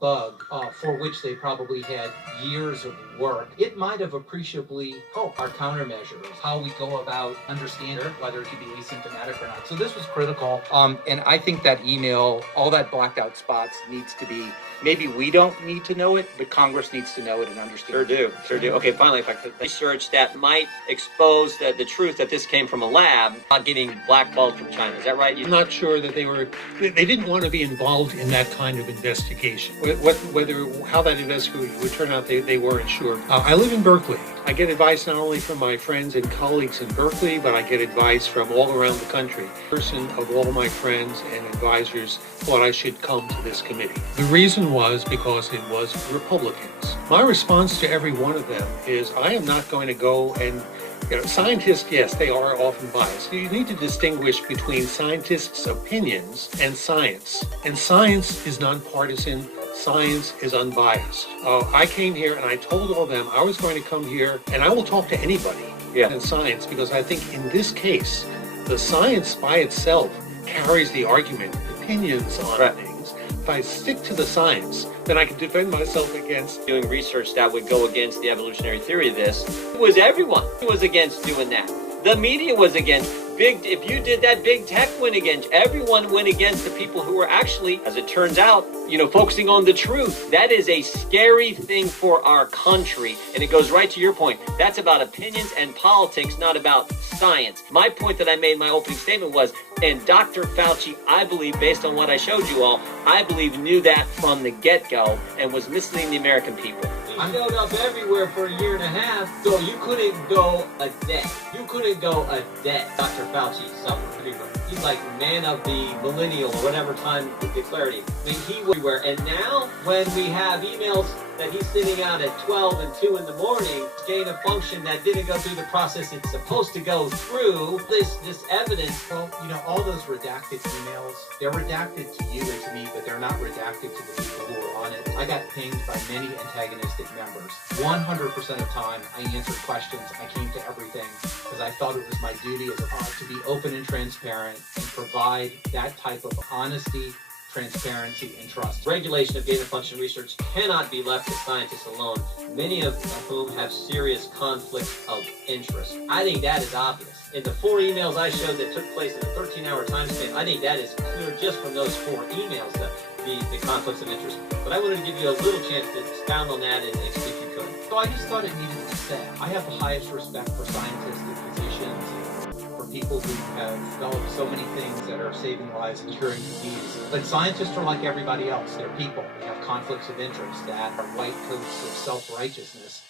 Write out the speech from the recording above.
bug for which they probably had years of work, it might have appreciably helped our countermeasures, how we go about understanding whether it could be asymptomatic or not. So this was critical. And I think that email, all that blacked out spots needs to be, maybe we don't need to know it, but Congress needs to know it and understand. Sure do. Okay, finally, if I could, research that might expose the truth that this came from a lab, not getting blackballed from China. Is that right? I'm not sure that they didn't want to be involved in that kind of investigation. How that investigation would turn out, they weren't sure. I live in Berkeley. I get advice not only from my friends and colleagues in Berkeley, but I get advice from all around the country. A person of all my friends and advisors thought I should come to this committee. The reason was because it was Republicans. My response to every one of them is, I am not going to go and scientists, yes, they are often biased. You need to distinguish between scientists' opinions and science. And science is nonpartisan. Science is unbiased. I came here and I told all of them I was going to come here and I will talk to anybody in science, because I think in this case, the science by itself carries the argument, opinions on things. If I stick to the science, then I can defend myself against doing research that would go against the evolutionary theory of this. It was everyone who was against doing that. The media was against. If you did that, big tech went against. Everyone went against the people who were actually, as it turns out, focusing on the truth. That is a scary thing for our country. And it goes right to your point. That's about opinions and politics, not about science. My point that I made in my opening statement was, and Dr. Fauci, I believe, based on what I showed you all, I believe knew that from the get-go and was misleading the American people. He showed up everywhere for a year and a half, so you couldn't go a day. Dr. Fauci suffered everywhere. He's like man of the millennial or whatever time of declarity. I mean, he was everywhere. And now, when we have emails that he's sending out at 12 and 2 in the morning, gain a function that didn't go through the process it's supposed to go through, this evidence, well, all those redacted emails, they're redacted to you and to me, but they're not redacted to the people who are on it. I got pinged by many antagonistic members. 100% of the time, I answered questions. I came to everything because I thought it was my duty as to be open and transparent and provide that type of honesty, transparency, and trust. Regulation of gain-of-function research cannot be left to scientists alone, many of whom have serious conflicts of interest. I think that is obvious. In the 4 emails I showed that took place in a 13-hour time span, I think that is clear just from those 4 emails, the conflicts of interest. But I wanted to give you a little chance to expound on that and see if you could. So I just thought it needed to be said. I have the highest respect for scientists and physicians, for people who have developed so many things that are saving lives and curing disease. But scientists are like everybody else. They're people. They have conflicts of interest that are white coats of self-righteousness.